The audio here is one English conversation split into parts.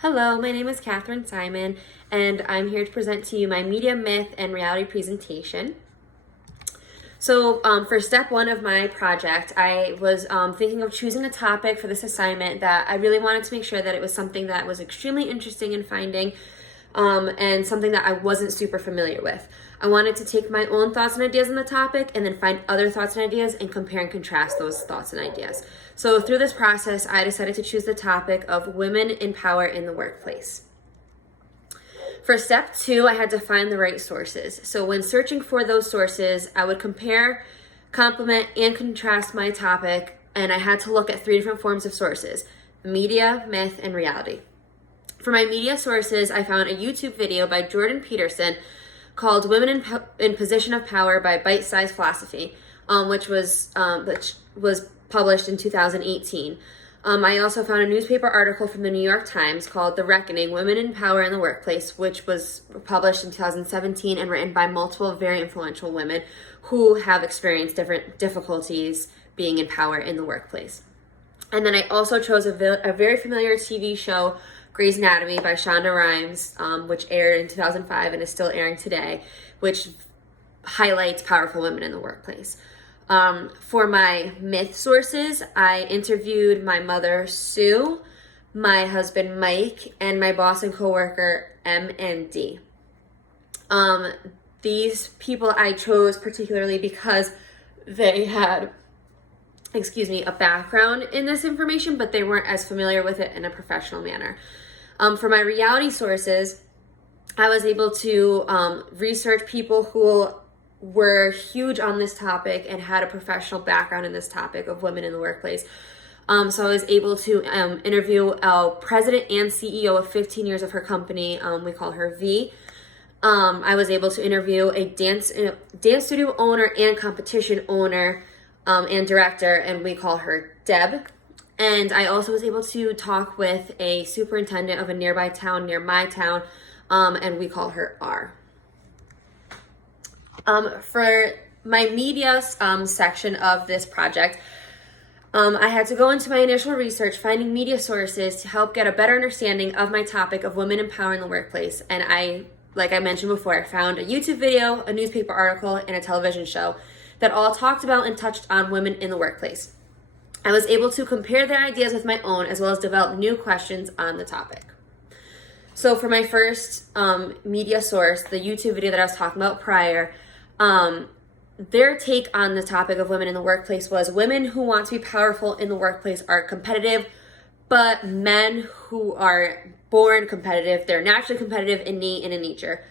Hello, my name is Catherine Simon, and I'm here to present to you my media myth and reality presentation. So for step one of my project, I was thinking of choosing a topic for this assignment that I really wanted to make sure that it was something that was extremely interesting in finding and something that I wasn't super familiar with. I wanted to take my own thoughts and ideas on the topic and then find other thoughts and ideas and compare and contrast those thoughts and ideas. So through this process, I decided to choose the topic of women in power in the workplace. For step two, I had to find the right sources. So when searching for those sources, I would compare, complement, and contrast my topic, and I had to look at three different forms of sources: media, myth, and reality. For my media sources, I found a YouTube video by Jordan Peterson called Women in Position of Power by Bite Size Philosophy, which was published in 2018. I also found a newspaper article from the New York Times called The Reckoning, Women in Power in the Workplace, which was published in 2017 and written by multiple very influential women who have experienced different difficulties being in power in the workplace. And then I also chose a very familiar TV show, Grey's Anatomy by Shonda Rhimes, which aired in 2005 and is still airing today, which highlights powerful women in the workplace. For my myth sources, I interviewed my mother, Sue, my husband, Mike, and my boss and coworker, M and D. These people I chose particularly because they had a background in this information, but they weren't as familiar with it in a professional manner. For my reality sources, I was able to research people who were huge on this topic and had a professional background in this topic of women in the workplace. So I was able to interview a president and CEO of 15 years of her company. We call her V. I was able to interview a dance studio owner and competition owner and director, and we call her Deb. And I also was able to talk with a superintendent of a nearby town near my town, and we call her R. For my media section of this project, I had to go into my initial research, finding media sources to help get a better understanding of my topic of women in power in the workplace. And like I mentioned before, I found a YouTube video, a newspaper article, and a television show that all talked about and touched on women in the workplace. I was able to compare their ideas with my own, as well as develop new questions on the topic. So for my first media source, the YouTube video that I was talking about prior, their take on the topic of women in the workplace was women who want to be powerful in the workplace are competitive, but men who are born competitive, they're naturally competitive, innate, and in nature.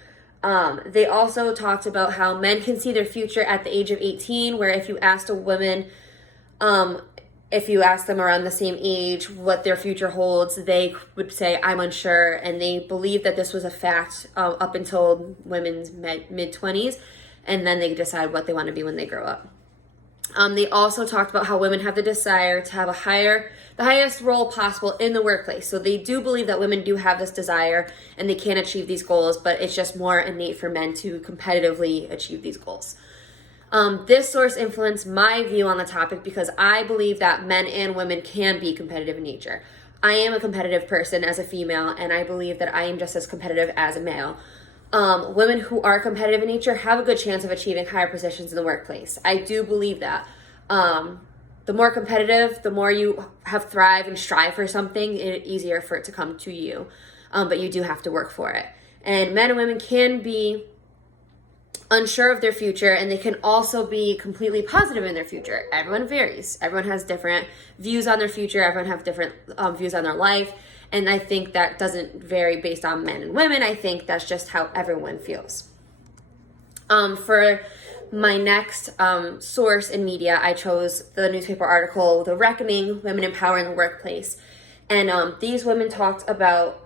They also talked about how men can see their future at the age of 18, where if you asked a woman, if you ask them around the same age what their future holds, they would say, I'm unsure. And they believe that this was a fact up until women's mid-20s. And then they decide what they want to be when they grow up. They also talked about how women have the desire to have the highest role possible in the workplace. So they do believe that women do have this desire and they can achieve these goals, but it's just more innate for men to competitively achieve these goals. This source influenced my view on the topic because I believe that men and women can be competitive in nature. I am a competitive person as a female, and I believe that I am just as competitive as a male. Women who are competitive in nature have a good chance of achieving higher positions in the workplace. I do believe that. The more competitive, the more you have thrive and strive for something, it's easier for it to come to you. But you do have to work for it. And men and women can be unsure of their future, and they can also be completely positive in their future. Everyone varies. Everyone has different views on their future. Everyone have different views on their life. And I think that doesn't vary based on men and women. I think that's just how everyone feels. For my next source in media, I chose the newspaper article, The Reckoning, Women in Power in the Workplace. And these women talked about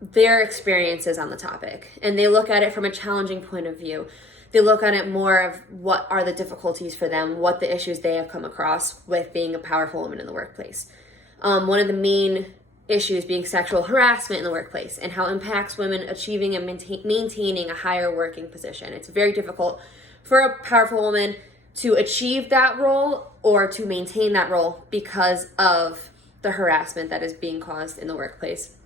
their experiences on the topic. And they look at it from a challenging point of view. They look at it more of what are the difficulties for them, what the issues they have come across with being a powerful woman in the workplace. One of the main issues being sexual harassment in the workplace and how it impacts women achieving and maintaining a higher working position. It's very difficult for a powerful woman to achieve that role or to maintain that role because of the harassment that is being caused in the workplace.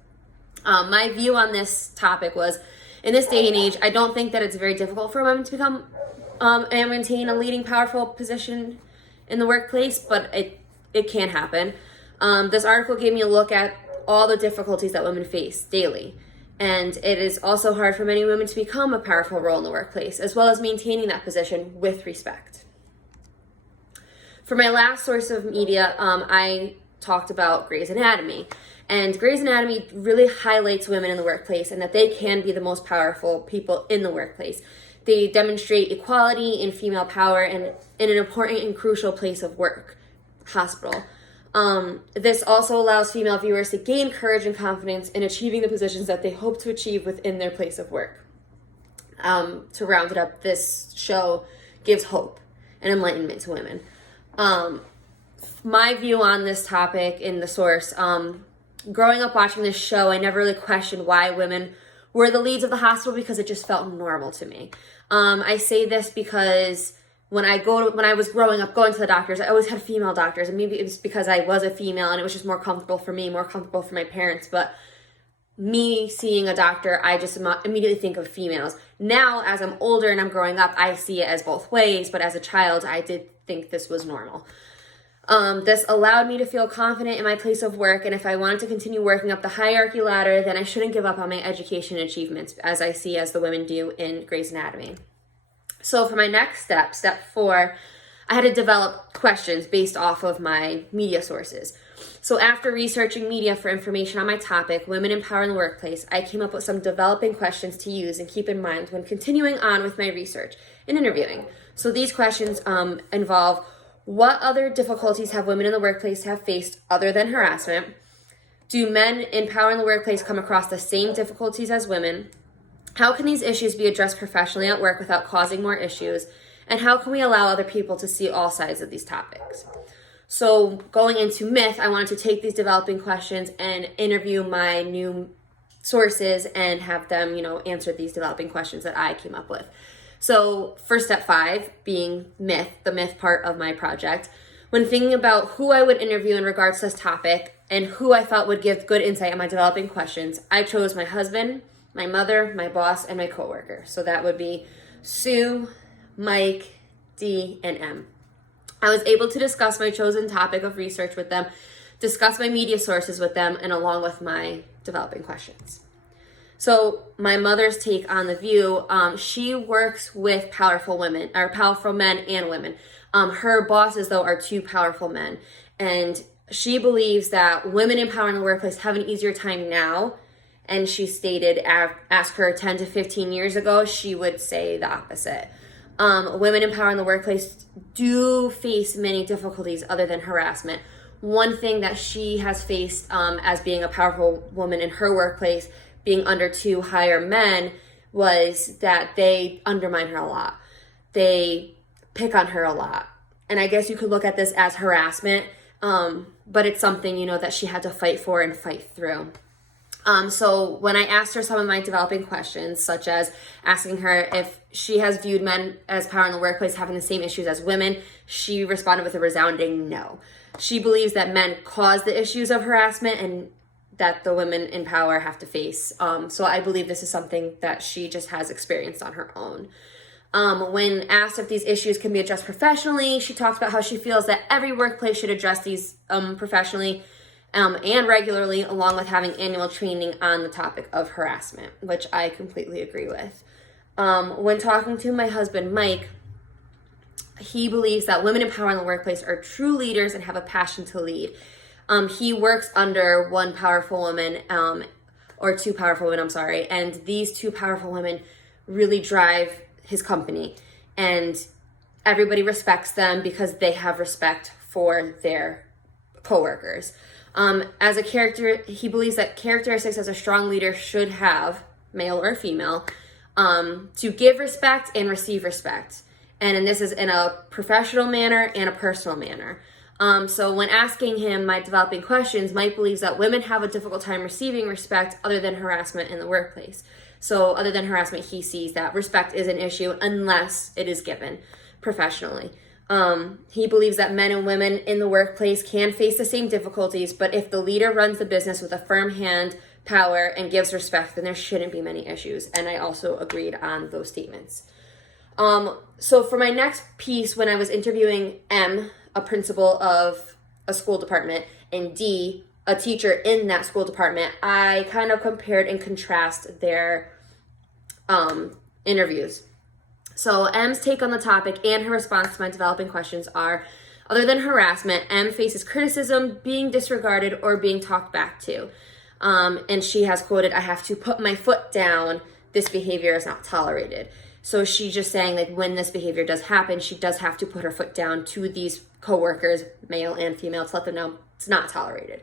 My view on this topic was, in this day and age, I don't think that it's very difficult for women to become and maintain a leading, powerful position in the workplace, but it can happen. This article gave me a look at all the difficulties that women face daily. And it is also hard for many women to become a powerful role in the workplace, as well as maintaining that position with respect. For my last source of media, I talked about Grey's Anatomy. And Grey's Anatomy really highlights women in the workplace and that they can be the most powerful people in the workplace. They demonstrate equality and female power in an important and crucial place of work, hospital. This also allows female viewers to gain courage and confidence in achieving the positions that they hope to achieve within their place of work. To round it up, this show gives hope and enlightenment to women. My view on this topic in the source, growing up watching this show, I never really questioned why women were the leads of the hospital because it just felt normal to me. I say this because when I was growing up going to the doctors, I always had female doctors, and maybe it was because I was a female and it was just more comfortable for me, more comfortable for my parents. But me seeing a doctor, I just immediately think of females. Now, as I'm older and I'm growing up, I see it as both ways, but as a child, I did think this was normal. This allowed me to feel confident in my place of work, and if I wanted to continue working up the hierarchy ladder, then I shouldn't give up on my education and achievements, as I see as the women do in Grey's Anatomy. So for my next step, step 4, I had to develop questions based off of my media sources. So after researching media for information on my topic, women in power in the workplace, I came up with some developing questions to use and keep in mind when continuing on with my research and interviewing. So these questions involve: what other difficulties have women in the workplace have faced other than harassment? Do men in power in the workplace come across the same difficulties as women? How can these issues be addressed professionally at work without causing more issues? And how can we allow other people to see all sides of these topics? So going into myth, I wanted to take these developing questions and interview my new sources and have them, answer these developing questions that I came up with. So for step 5, being myth, the myth part of my project, when thinking about who I would interview in regards to this topic and who I thought would give good insight on my developing questions, I chose my husband, my mother, my boss, and my coworker. So that would be Sue, Mike, D, and M. I was able to discuss my chosen topic of research with them, discuss my media sources with them, and along with my developing questions. So my mother's take on the view, she works with powerful women, or powerful men and women. Her bosses, though, are 2 powerful men. And she believes that women in power in the workplace have an easier time now. And she stated, ask her 10 to 15 years ago, she would say the opposite. Women in power in the workplace do face many difficulties other than harassment. One thing that she has faced as being a powerful woman in her workplace, being under 2 higher men, was that they undermine her a lot. They pick on her a lot. And I guess you could look at this as harassment, but it's something, that she had to fight for and fight through. So when I asked her some of my developing questions, such as asking her if she has viewed men as power in the workplace having the same issues as women, she responded with a resounding no. She believes that men cause the issues of harassment and that the women in power have to face. So I believe this is something that she just has experienced on her own. When asked if these issues can be addressed professionally, she talks about how she feels that every workplace should address these professionally and regularly, along with having annual training on the topic of harassment, which I completely agree with. When talking to my husband, Mike, he believes that women in power in the workplace are true leaders and have a passion to lead. He works under 1 powerful woman, or 2 powerful women, and these 2 powerful women really drive his company, and everybody respects them because they have respect for their coworkers. As a character, he believes that characteristics as a strong leader should have, male or female, to give respect and receive respect. And this is in a professional manner and a personal manner. So when asking him my developing questions, Mike believes that women have a difficult time receiving respect other than harassment in the workplace. So other than harassment, he sees that respect is an issue unless it is given professionally. He believes that men and women in the workplace can face the same difficulties, but if the leader runs the business with a firm hand, power, and gives respect, then there shouldn't be many issues. And I also agreed on those statements. So for my next piece, when I was interviewing M, a principal of a school department, and D, a teacher in that school department, I kind of compared and contrast their interviews. So M's take on the topic and her response to my developing questions are, other than harassment, M faces criticism, being disregarded, or being talked back to. And she has quoted, "I have to put my foot down. This behavior is not tolerated." So she's just saying, like, when this behavior does happen, she does have to put her foot down to these coworkers, male and female, to let them know it's not tolerated.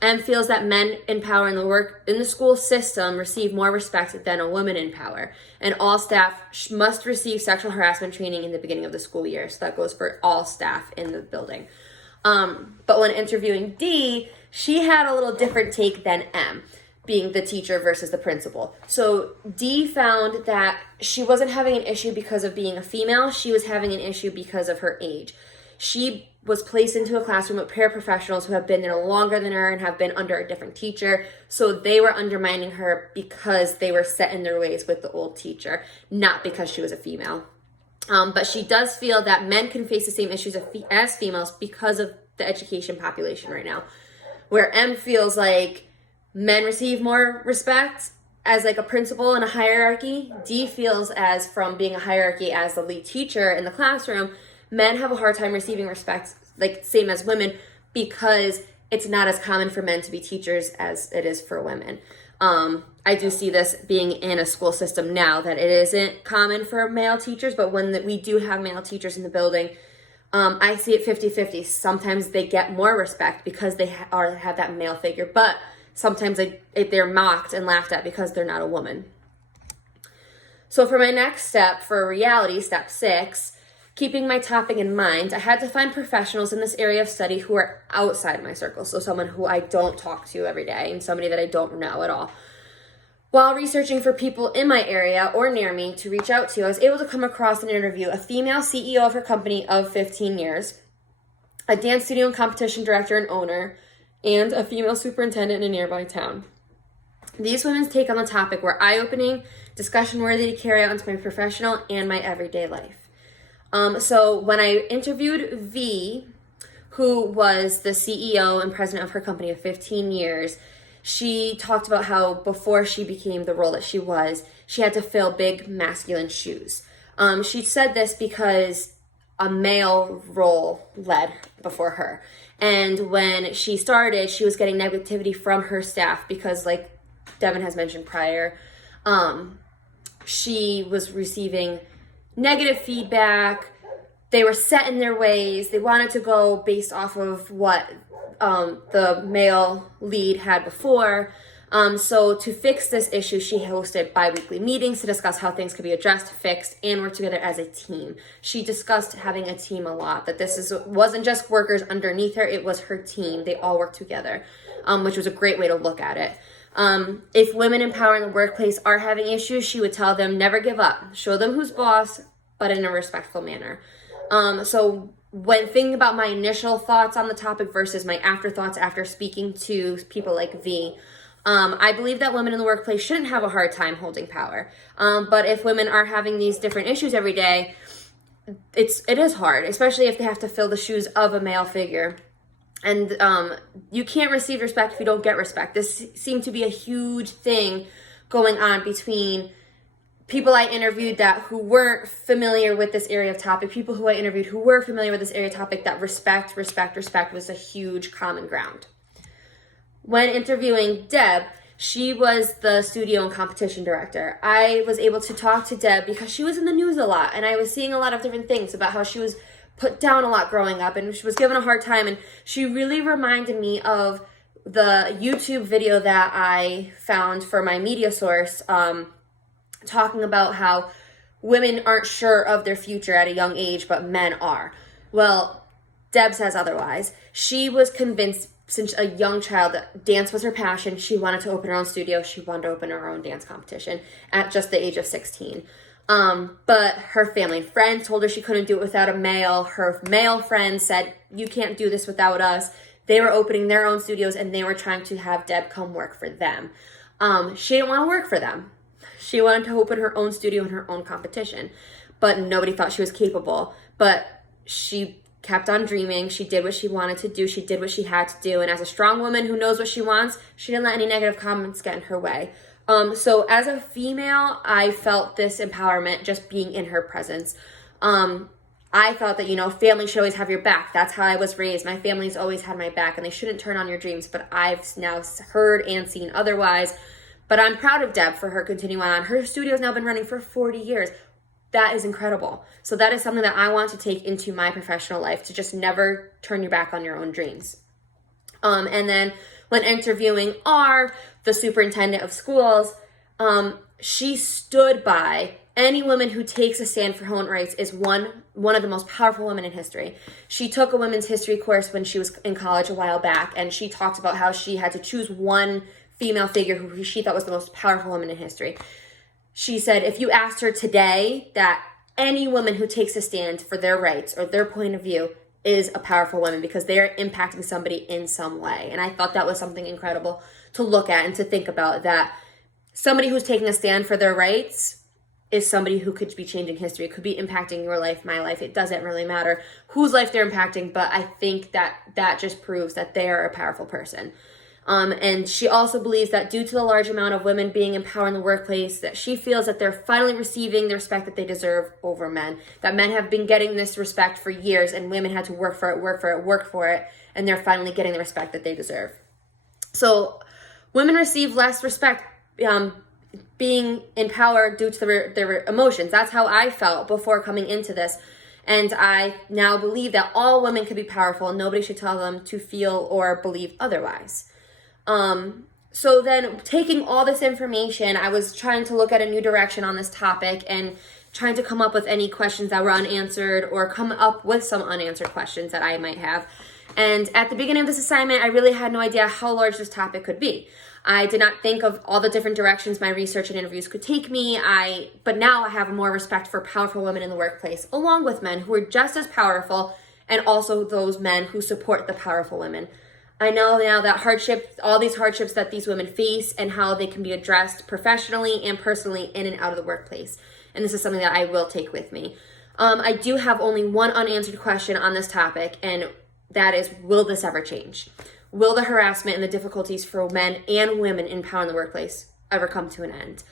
M feels that men in power in the school system receive more respect than a woman in power, and all staff must receive sexual harassment training in the beginning of the school year. So that goes for all staff in the building. But when interviewing D, she had a little different take than M, being the teacher versus the principal. So D found that she wasn't having an issue because of being a female. She was having an issue because of her age. She was placed into a classroom with paraprofessionals who have been there longer than her and have been under a different teacher. So they were undermining her because they were set in their ways with the old teacher, not because she was a female. But she does feel that men can face the same issues as females because of the education population right now. Where M feels like men receive more respect as like a principal in a hierarchy, D feels as from being a hierarchy as the lead teacher in the classroom, men have a hard time receiving respect, like same as women, because it's not as common for men to be teachers as it is for women. I do see this being in a school system now, that it isn't common for male teachers, but when we do have male teachers in the building, I see it 50-50. Sometimes they get more respect because they have that male figure, but sometimes they're mocked and laughed at because they're not a woman. So for my next step, for reality, step 6, keeping my topic in mind, I had to find professionals in this area of study who are outside my circle, so someone who I don't talk to every day and somebody that I don't know at all. While researching for people in my area or near me to reach out to, I was able to come across and interview a female CEO of her company of 15 years, a dance studio and competition director and owner, and a female superintendent in a nearby town. These women's take on the topic were eye-opening, discussion-worthy to carry out into my professional and my everyday life. So when I interviewed V, who was the CEO and president of her company of 15 years, she talked about how before she became the role that she was, she had to fill big masculine shoes. She said this because a male role led before her. And when she started, she was getting negativity from her staff because, like Devin has mentioned prior, she was receiving negative feedback. They were set in their ways. They wanted to go based off of what the male lead had before. So to fix this issue, she hosted bi-weekly meetings to discuss how things could be addressed, fixed, and work together as a team. She discussed having a team a lot, that wasn't just workers underneath her, it was her team. They all worked together, which was a great way to look at it. If women in power in the workplace are having issues, she would tell them, never give up. Show them who's boss, but in a respectful manner. So when thinking about my initial thoughts on the topic versus my afterthoughts after speaking to people like V, I believe that women in the workplace shouldn't have a hard time holding power. But if women are having these different issues every day, it is hard, especially if they have to fill the shoes of a male figure. And you can't receive respect if you don't get respect. This seemed to be a huge thing going on between people I interviewed who weren't familiar with this area of topic, people who I interviewed who were familiar with this area of topic, that respect was a huge common ground. When interviewing Deb, she was the studio and competition director. I was able to talk to Deb because she was in the news a lot, and I was seeing a lot of different things about how she was put down a lot growing up, and she was given a hard time, and she really reminded me of the YouTube video that I found for my media source, talking about how women aren't sure of their future at a young age, but men are. Well, Deb says otherwise. She was convinced since a young child that dance was her passion. She wanted to open her own studio. She wanted to open her own dance competition at just the age of 16. But her family friend told her she couldn't do it without a male. Her male friend said, you can't do this without us. They were opening their own studios and they were trying to have Deb come work for them. She didn't want to work for them. She wanted to open her own studio in her own competition, but nobody thought she was capable. But she kept on dreaming. She did what she wanted to do. She did what she had to do. And as a strong woman who knows what she wants, she didn't let any negative comments get in her way. So as a female, I felt this empowerment just being in her presence. I thought that, family should always have your back. That's how I was raised. My family's always had my back and they shouldn't turn on your dreams. But I've now heard and seen otherwise. But I'm proud of Deb for her continuing on. Her studio's now been running for 40 years. That is incredible. So that is something that I want to take into my professional life, to just never turn your back on your own dreams. And then when interviewing the superintendent of schools, she stood by any woman who takes a stand for women's rights is one of the most powerful women in history. She took a women's history course when she was in college a while back, and she talked about how she had to choose one female figure who she thought was the most powerful woman in history. She said if you asked her today that any woman who takes a stand for their rights or their point of view is a powerful woman, because they are impacting somebody in some way. And I thought that was something incredible to look at and to think about, that somebody who's taking a stand for their rights is somebody who could be changing history. It could be impacting your life, my life. It doesn't really matter whose life they're impacting, but I think that just proves that they are a powerful person. And she also believes that due to the large amount of women being empowered in the workplace, that she feels that they're finally receiving the respect that they deserve over men. That men have been getting this respect for years and women had to work for it, and they're finally getting the respect that they deserve. So women receive less respect being in power due to their emotions. That's how I felt before coming into this. And I now believe that all women can be powerful and nobody should tell them to feel or believe otherwise. So then, taking all this information, I was trying to look at a new direction on this topic and trying to come up with any questions that were unanswered, or come up with some unanswered questions that I might have. And at the beginning of this assignment, I really had no idea how large this topic could be. I did not think of all the different directions my research and interviews could take me. But now I have more respect for powerful women in the workplace, along with men who are just as powerful, and also those men who support the powerful women. I know now that all these hardships that these women face, and how they can be addressed professionally and personally in and out of the workplace. And this is something that I will take with me. I do have only one unanswered question on this topic, and that is, will this ever change? Will the harassment and the difficulties for men and women in power in the workplace ever come to an end?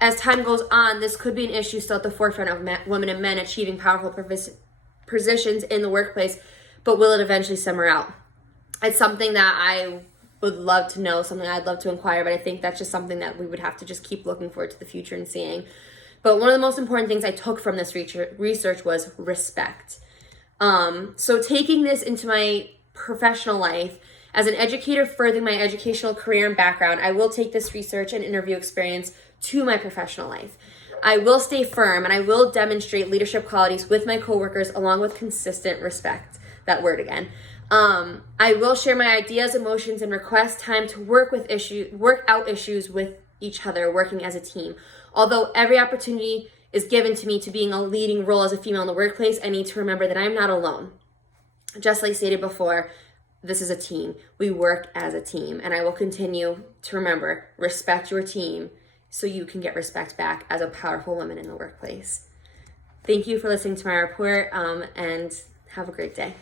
As time goes on, this could be an issue still at the forefront of women and men achieving powerful positions in the workplace, but will it eventually simmer out? It's something that I would love to know, something I'd love to inquire, but I think that's just something that we would have to just keep looking forward to the future and seeing. But one of the most important things I took from this research was respect. So taking this into my professional life, as an educator furthering my educational career and background, I will take this research and interview experience to my professional life. I will stay firm and I will demonstrate leadership qualities with my coworkers, along with consistent respect. That word again. I will share my ideas, emotions, and request time to work out issues with each other, working as a team. Although every opportunity is given to me to being a leading role as a female in the workplace, I need to remember that I'm not alone. Just like stated before, this is a team. We work as a team, and I will continue to remember, respect your team so you can get respect back as a powerful woman in the workplace. Thank you for listening to my report, and have a great day.